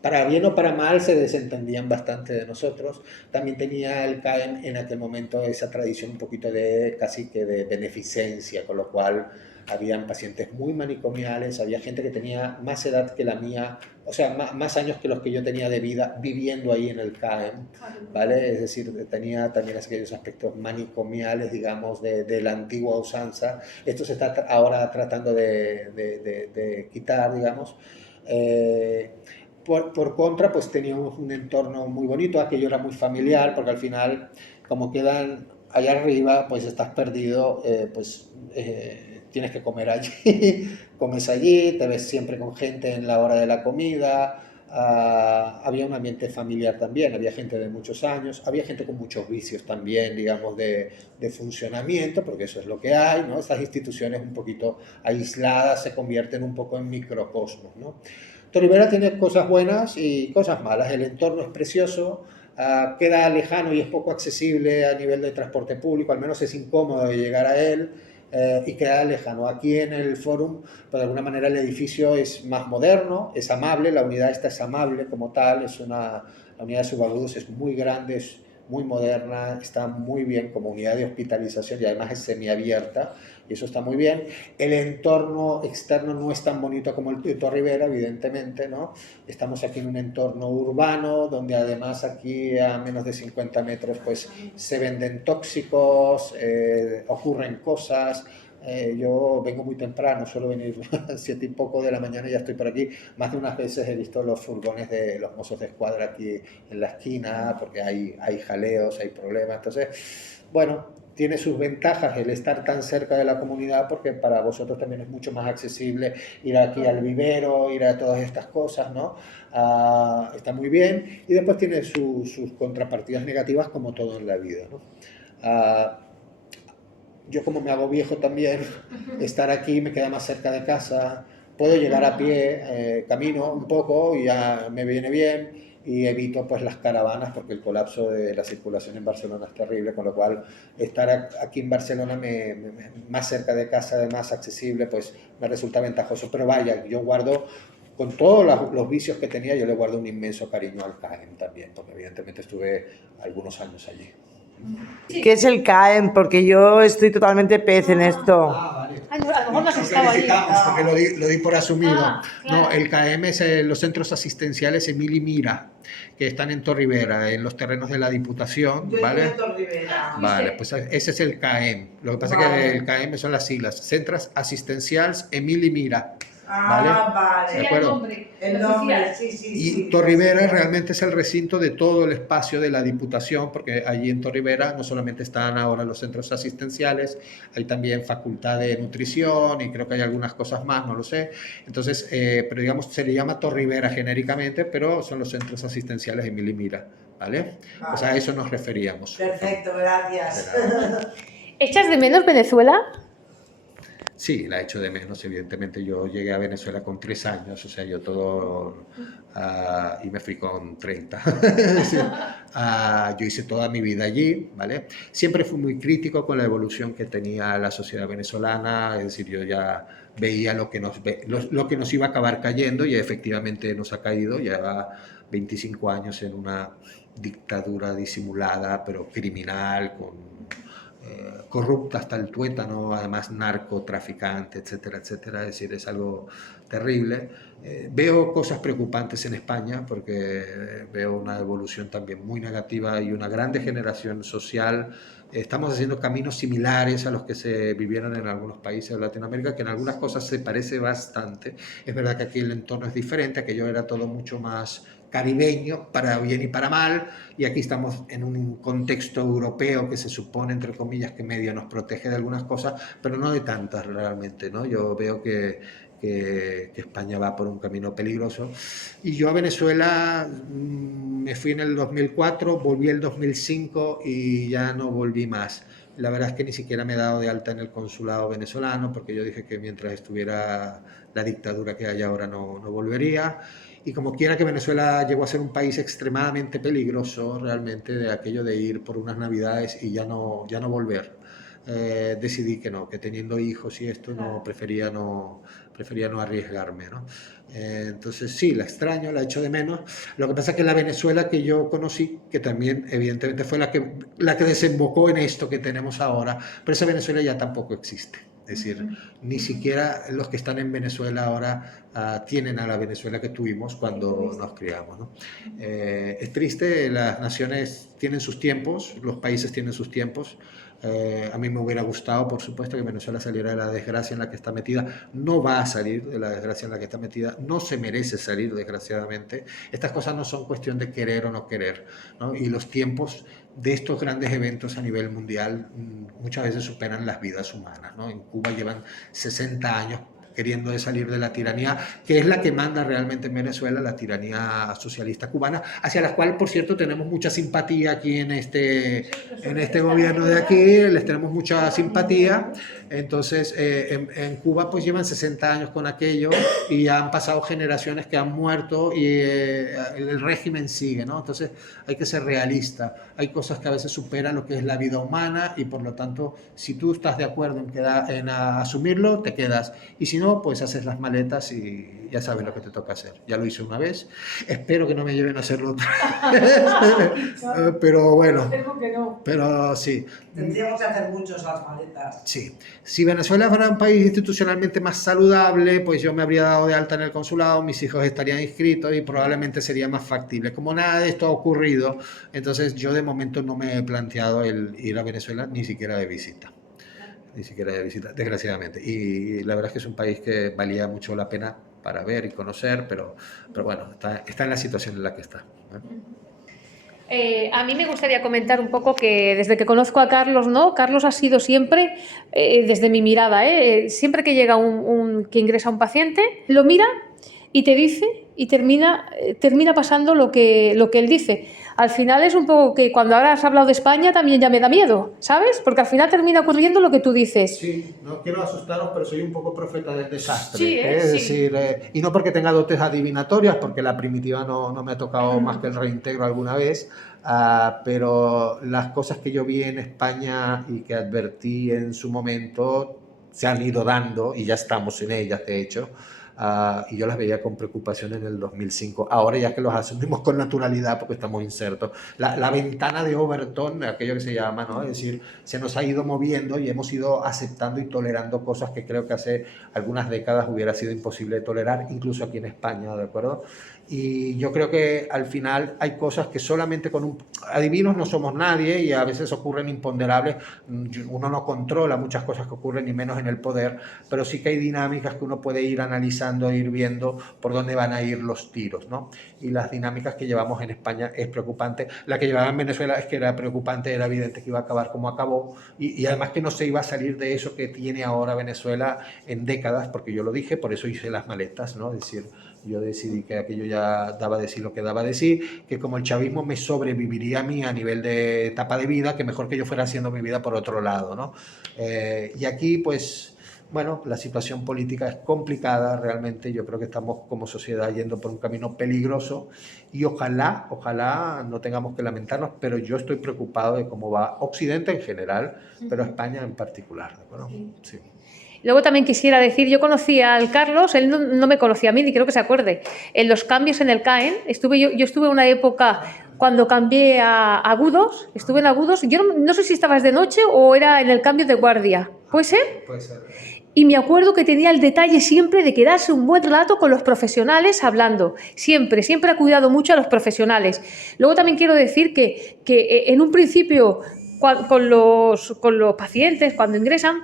Para bien o para mal se desentendían bastante de nosotros. También tenía el CAEN en aquel momento esa tradición un poquito de casi que de beneficencia, con lo cual habían pacientes muy manicomiales, había gente que tenía más edad que la mía, o sea, más años que los que yo tenía de vida viviendo ahí en el CAEN, ¿vale? Es decir, tenía también aquellos aspectos manicomiales, digamos, de la antigua usanza. Esto se está ahora tratando de quitar, digamos. Por contra, pues teníamos un entorno muy bonito, aquello era muy familiar, porque al final, como quedan allá arriba, pues estás perdido, tienes que comer allí, comes allí, te ves siempre con gente en la hora de la comida. Había un ambiente familiar también, había gente de muchos años, había gente con muchos vicios también, digamos, de funcionamiento, porque eso es lo que hay, ¿no? Estas instituciones un poquito aisladas se convierten un poco en microcosmos, ¿no? Toribera tiene cosas buenas y cosas malas. El entorno es precioso, queda lejano y es poco accesible a nivel de transporte público, al menos es incómodo de llegar a él, y queda lejano. Aquí en el Fórum, pues de alguna manera el edificio es más moderno, es amable, la unidad esta es amable como tal, la unidad de subagudos es muy grande, es muy moderna, está muy bien como unidad de hospitalización, y además es semiabierta, y eso está muy bien. El entorno externo no es tan bonito como el de Torrevieja, evidentemente, ¿no? Estamos aquí en un entorno urbano, donde además aquí a menos de 50 metros pues se venden tóxicos, ocurren cosas. Yo vengo muy temprano, suelo venir a 7 y poco de la mañana y ya estoy por aquí. Más de unas veces he visto los furgones de los mozos de escuadra aquí en la esquina, porque hay jaleos, hay problemas. Entonces, bueno, tiene sus ventajas el estar tan cerca de la comunidad, porque para vosotros también es mucho más accesible ir aquí al vivero, ir a todas estas cosas, ¿no? Está muy bien. Y después tiene sus contrapartidas negativas, como todo en la vida, ¿no? Yo, como me hago viejo también, estar aquí me queda más cerca de casa, puedo llegar a pie, camino un poco y ya me viene bien, y evito pues las caravanas, porque el colapso de la circulación en Barcelona es terrible, con lo cual estar aquí en Barcelona más cerca de casa, además accesible, pues me resulta ventajoso. Pero vaya, yo guardo, con todos los vicios que tenía, yo le guardo un inmenso cariño al CAEM también, porque evidentemente estuve algunos años allí. ¿Qué es el CAEM? Porque yo estoy totalmente pez en esto. Vale. Ay, no, a lo mejor no has estado allí. Porque lo di por asumido. Claro. No, el CAEM es los centros asistenciales Emili Mira, que están en Torrevieja, en los terrenos de la Diputación, ¿vale? Vale, pues ese es el CAEM. Lo que pasa es que el CAEM son las siglas, Centros Asistencials Emili Mira. ¿Vale? Vale. ¿De acuerdo? El nombre, sí. Y Torrevieja realmente es el recinto de todo el espacio de la Diputación, porque allí en Torrevieja no solamente están ahora los centros asistenciales, hay también facultad de nutrición y creo que hay algunas cosas más, no lo sé. Entonces, pero digamos, se le llama Torrevieja genéricamente, pero son los centros asistenciales Emili Mira, ¿vale? Pues a eso nos referíamos. Perfecto, gracias. ¿Echas de menos Venezuela? Sí, la echo de menos, evidentemente. Yo llegué a Venezuela con 3 años, o sea, yo todo, y me fui con 30. Es decir, yo hice toda mi vida allí, ¿vale? Siempre fui muy crítico con la evolución que tenía la sociedad venezolana, es decir, yo ya veía lo que nos iba a acabar cayendo, y efectivamente nos ha caído. Lleva 25 años en una dictadura disimulada, pero criminal, corrupta hasta el tuétano, además narcotraficante, etcétera, etcétera. Es decir, es algo terrible. Veo cosas preocupantes en España, porque veo una evolución también muy negativa y una gran degeneración social. Estamos haciendo caminos similares a los que se vivieron en algunos países de Latinoamérica, que en algunas cosas se parece bastante. Es verdad que aquí el entorno es diferente, aquello era todo mucho más caribeño, para bien y para mal, y aquí estamos en un contexto europeo que se supone, entre comillas, que medio nos protege de algunas cosas, pero no de tantas realmente, ¿no? Yo veo que España va por un camino peligroso. Y yo a Venezuela me fui en el 2004, volví el 2005 y ya no volví más. La verdad es que ni siquiera me he dado de alta en el consulado venezolano, porque yo dije que mientras estuviera la dictadura que hay ahora no volvería. Y como quiera, que Venezuela llegó a ser un país extremadamente peligroso, realmente, de aquello de ir por unas navidades y ya no volver. Decidí que no, que teniendo hijos y esto, prefería no arriesgarme, ¿no? Entonces sí, la extraño, la echo de menos. Lo que pasa es que la Venezuela que yo conocí, que también evidentemente fue la que desembocó en esto que tenemos ahora, pero esa Venezuela ya tampoco existe. Es decir, ni siquiera los que están en Venezuela ahora tienen a la Venezuela que tuvimos cuando nos criamos, ¿no? Es triste, las naciones tienen sus tiempos, los países tienen sus tiempos. A mí me hubiera gustado, por supuesto, que Venezuela saliera de la desgracia en la que está metida. No va a salir de la desgracia en la que está metida, no se merece salir, desgraciadamente. Estas cosas no son cuestión de querer o no querer, ¿no? Y los tiempos de estos grandes eventos a nivel mundial muchas veces superan las vidas humanas, ¿no? En Cuba llevan 60 años queriendo salir de la tiranía, que es la que manda realmente en Venezuela, la tiranía socialista cubana, hacia la cual, por cierto, tenemos mucha simpatía aquí en este gobierno de aquí, les tenemos mucha simpatía. Entonces, en Cuba pues llevan 60 años con aquello y ya han pasado generaciones que han muerto y el régimen sigue, ¿no? Entonces, hay que ser realista. Hay cosas que a veces superan lo que es la vida humana y, por lo tanto, si tú estás de acuerdo en asumirlo, te quedas. Y si no, no, pues haces las maletas y ya sabes lo que te toca hacer. Ya lo hice una vez, espero que no me lleven a hacerlo otra vez, pero bueno, pero sí. Tendríamos que hacer muchos las maletas. Sí, si Venezuela fuera un país institucionalmente más saludable, pues yo me habría dado de alta en el consulado, mis hijos estarían inscritos y probablemente sería más factible. Como nada de esto ha ocurrido, entonces yo de momento no me he planteado el ir a Venezuela ni siquiera de visita. Ni siquiera de visita, desgraciadamente. Y la verdad es que es un país que valía mucho la pena para ver y conocer, pero bueno, está en la situación en la que está, ¿no? A mí me gustaría comentar un poco que desde que conozco a Carlos, ¿no? Carlos ha sido siempre, desde mi mirada, siempre que llega que ingresa un paciente, lo mira y te dice y termina pasando lo que él dice. Al final es un poco que cuando ahora has hablado de España también ya me da miedo, ¿sabes? Porque al final termina ocurriendo lo que tú dices. Sí, no quiero asustaros, pero soy un poco profeta del desastre. Sí, Es sí. decir, y no porque tenga dotes adivinatorias, porque la primitiva no me ha tocado más que el reintegro alguna vez, pero las cosas que yo vi en España y que advertí en su momento se han ido dando y ya estamos en ellas, de hecho. Y yo las veía con preocupación en el 2005. Ahora ya que los asumimos con naturalidad porque estamos insertos. La ventana de Overton, aquello que se llama, ¿no? Es decir, se nos ha ido moviendo y hemos ido aceptando y tolerando cosas que creo que hace algunas décadas hubiera sido imposible de tolerar, incluso aquí en España, ¿de acuerdo? Y yo creo que al final hay cosas que solamente con adivinos no somos nadie y a veces ocurren imponderables. Uno no controla muchas cosas que ocurren, ni menos en el poder, pero sí que hay dinámicas que uno puede ir analizando, ir viendo por dónde van a ir los tiros, ¿no? Y las dinámicas que llevamos en España es preocupante. La que llevaba en Venezuela es que era preocupante, era evidente que iba a acabar como acabó y además que no se iba a salir de eso que tiene ahora Venezuela en décadas, porque yo lo dije, por eso hice las maletas, ¿no? Es decir, yo decidí que aquello ya daba de sí lo que daba de sí, que como el chavismo me sobreviviría a mí a nivel de etapa de vida, que mejor que yo fuera haciendo mi vida por otro lado, ¿no? Y aquí, pues, bueno, la situación política es complicada realmente. Yo creo que estamos como sociedad yendo por un camino peligroso y ojalá no tengamos que lamentarnos, pero yo estoy preocupado de cómo va Occidente en general, pero España en particular, ¿de acuerdo? Sí. Luego también quisiera decir, yo conocí al Carlos, él no me conocía a mí, ni creo que se acuerde. En los cambios en el CAEN, yo estuve una época cuando cambié a agudos, estuve en agudos, yo no sé si estabas de noche o era en el cambio de guardia, ¿puede ser? Puede ser. Y me acuerdo que tenía el detalle siempre de quedarse un buen rato con los profesionales hablando. Siempre ha cuidado mucho a los profesionales. Luego también quiero decir que en un principio con los pacientes, cuando ingresan,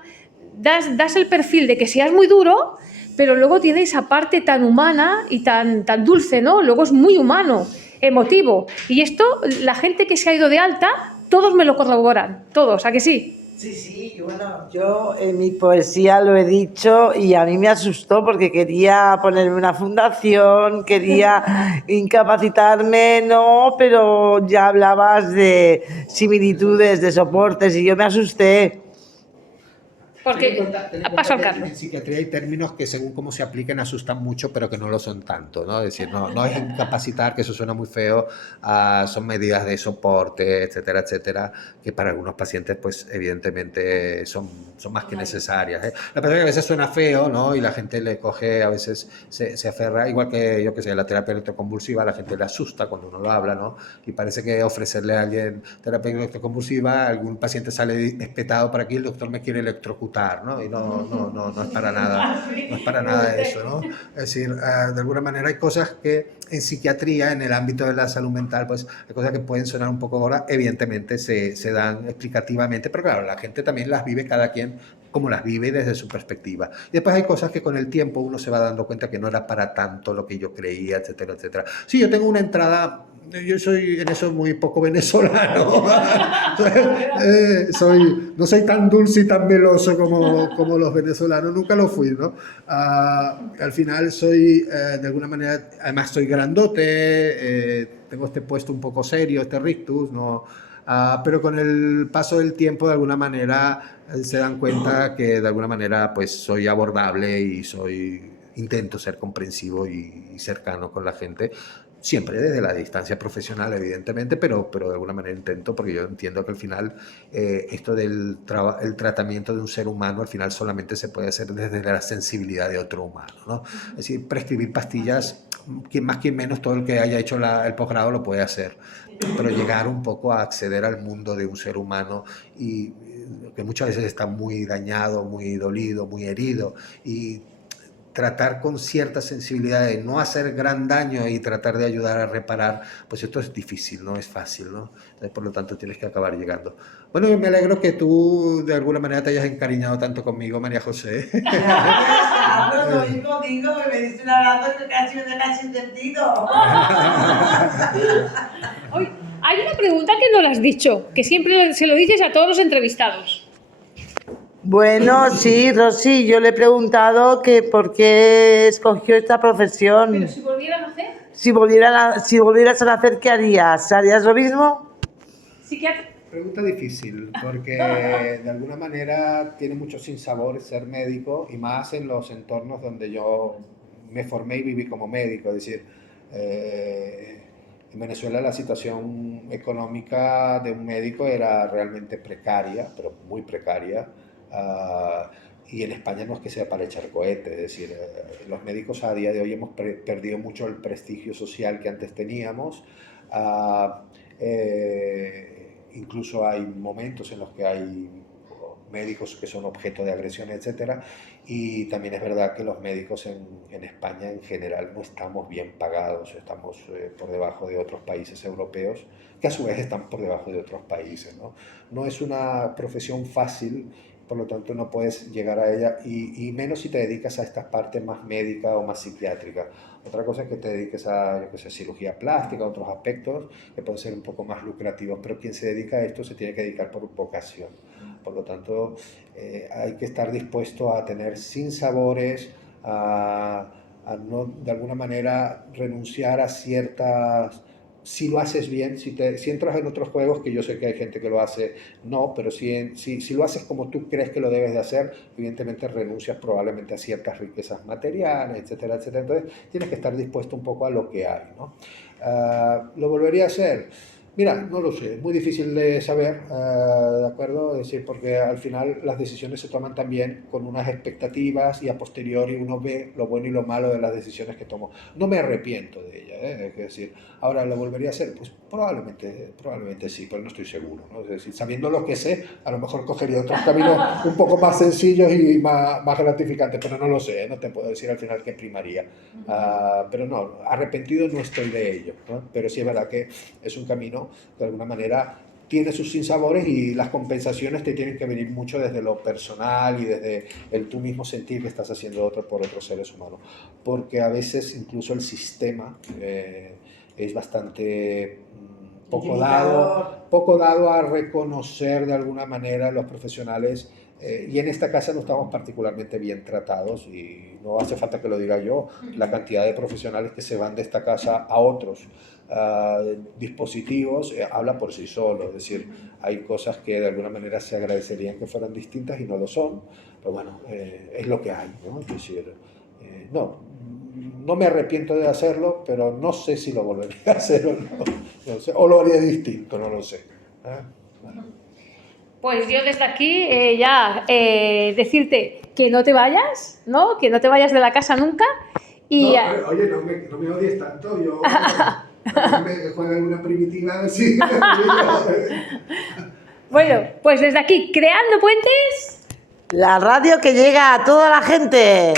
das el perfil de que seas muy duro, pero luego tiene esa parte tan humana y tan dulce, ¿no? Luego es muy humano, emotivo. Y esto, la gente que se ha ido de alta, todos me lo corroboran, todos, ¿a que sí? Sí, bueno, yo en mi poesía lo he dicho y a mí me asustó porque quería ponerme una fundación, quería incapacitarme, no, pero ya hablabas de similitudes, de soportes y yo me asusté. Porque paso al Carlos. En psiquiatría hay términos que según cómo se apliquen asustan mucho, pero que no lo son tanto, ¿no? Es decir, no es incapacitar, que eso suena muy feo, son medidas de soporte, etcétera, etcétera, que para algunos pacientes, pues evidentemente son más que necesarias, ¿eh? La verdad es que a veces suena feo, ¿no? Y la gente le coge, a veces se aferra, igual que yo que sé, la terapia electroconvulsiva, a la gente le asusta cuando uno lo habla, ¿no? Y parece que ofrecerle a alguien terapia electroconvulsiva, algún paciente sale espetado para aquí, el doctor me quiere electrocutar, ¿no? Y no es para nada, no es para nada eso, ¿no? Es decir, de alguna manera hay cosas que en psiquiatría, en el ámbito de la salud mental, pues hay cosas que pueden sonar un poco ahora, evidentemente se dan explicativamente, pero claro, la gente también las vive, cada quien como las vive desde su perspectiva. Y después hay cosas que con el tiempo uno se va dando cuenta que no era para tanto lo que yo creía, etcétera, etcétera. Sí, yo tengo una entrada, yo soy en eso muy poco venezolano, no soy tan dulce y tan meloso como los venezolanos, nunca lo fui, ¿no? Al final soy, de alguna manera, además soy grandote, tengo este puesto un poco serio, este rictus, ¿no? Pero con el paso del tiempo, de alguna manera, se dan cuenta que de alguna manera pues soy abordable y intento ser comprensivo y cercano con la gente. siempre desde la distancia profesional, evidentemente, pero de alguna manera intento, porque yo entiendo que al final esto del el tratamiento de un ser humano al final solamente se puede hacer desde la sensibilidad de otro humano, ¿no? Es decir, prescribir pastillas, quien más quien menos, todo el que haya hecho el posgrado lo puede hacer, pero llegar un poco a acceder al mundo de un ser humano y que muchas veces está muy dañado, muy dolido, muy herido, y tratar con cierta sensibilidad de no hacer gran daño y tratar de ayudar a reparar, pues esto es difícil, no es fácil, ¿no? Entonces, por lo tanto, tienes que acabar llegando. Bueno, yo me alegro que tú de alguna manera te hayas encariñado tanto conmigo, María José. Lo mismo digo, me diste un abrazo que casi me dejas sin sentido. Oye, hay una pregunta que no la has dicho, que siempre se lo dices a todos los entrevistados. Bueno, sí, Rosy, yo le he preguntado que por qué escogió esta profesión. Pero si volvieran a hacer, Si volvieras a nacer, ¿qué harías? ¿Harías lo mismo? psiquiatra. Pregunta difícil, porque de alguna manera tiene mucho sinsabor ser médico, y más en los entornos donde yo me formé y viví como médico. Es decir, en Venezuela la situación económica de un médico era realmente precaria, pero muy precaria. Y en España no es que sea para echar cohetes, es decir, los médicos a día de hoy hemos perdido mucho el prestigio social que antes teníamos. Incluso hay momentos en los que hay médicos que son objeto de agresión, etc. Y también es verdad que los médicos en España en general no estamos bien pagados, estamos por debajo de otros países europeos, que a su vez están por debajo de otros países, ¿no? No es una profesión fácil, por lo tanto no puedes llegar a ella, y menos si te dedicas a esta parte más médica o más psiquiátrica. Otra cosa es que te dediques a, yo qué sé, cirugía plástica, otros aspectos que pueden ser un poco más lucrativos, pero quien se dedica a esto se tiene que dedicar por vocación. Por lo tanto, hay que estar dispuesto a tener sinsabores, a no, de alguna manera, renunciar a ciertas... Si lo haces bien, si entras en otros juegos, que yo sé que hay gente que lo hace, no, pero si lo haces como tú crees que lo debes de hacer, evidentemente renuncias probablemente a ciertas riquezas materiales, etcétera, etcétera. Entonces tienes que estar dispuesto un poco a lo que hay, ¿no? ¿Lo volvería a hacer? Mira, no lo sé, es muy difícil de saber, ¿de acuerdo? Es decir, porque al final las decisiones se toman también con unas expectativas, y a posteriori uno ve lo bueno y lo malo de las decisiones que tomo. No me arrepiento de ellas, ¿eh? Es decir, ahora lo volvería a hacer, pues probablemente sí, pero no estoy seguro, ¿no? Es decir, sabiendo lo que sé, a lo mejor cogería otros caminos un poco más sencillos y más gratificantes, pero no lo sé, ¿eh? No te puedo decir al final qué primaría. Pero no, arrepentido no estoy de ello, ¿no? Pero sí es verdad que es un camino, de alguna manera, tiene sus sinsabores, y las compensaciones te tienen que venir mucho desde lo personal y desde el tú mismo sentir que estás haciendo otro por otros seres humanos, porque a veces incluso el sistema es bastante poco dado a reconocer de alguna manera a los profesionales, y en esta casa no estamos particularmente bien tratados, y no hace falta que lo diga yo, la cantidad de profesionales que se van de esta casa a otros dispositivos habla por sí solo. Es decir, hay cosas que de alguna manera se agradecerían que fueran distintas y no lo son, pero bueno, es lo que hay, ¿no? Es decir, no me arrepiento de hacerlo, pero no sé si lo volvería a hacer o no sé, o lo haría distinto, no lo sé. Bueno. Pues yo desde aquí decirte que no te vayas, ¿no? Que no te vayas de la casa nunca. Y, no, oye, no me odies tanto, yo me juego en una primitiva así. Bueno, pues desde aquí, Creando Puentes. La radio que llega a toda la gente.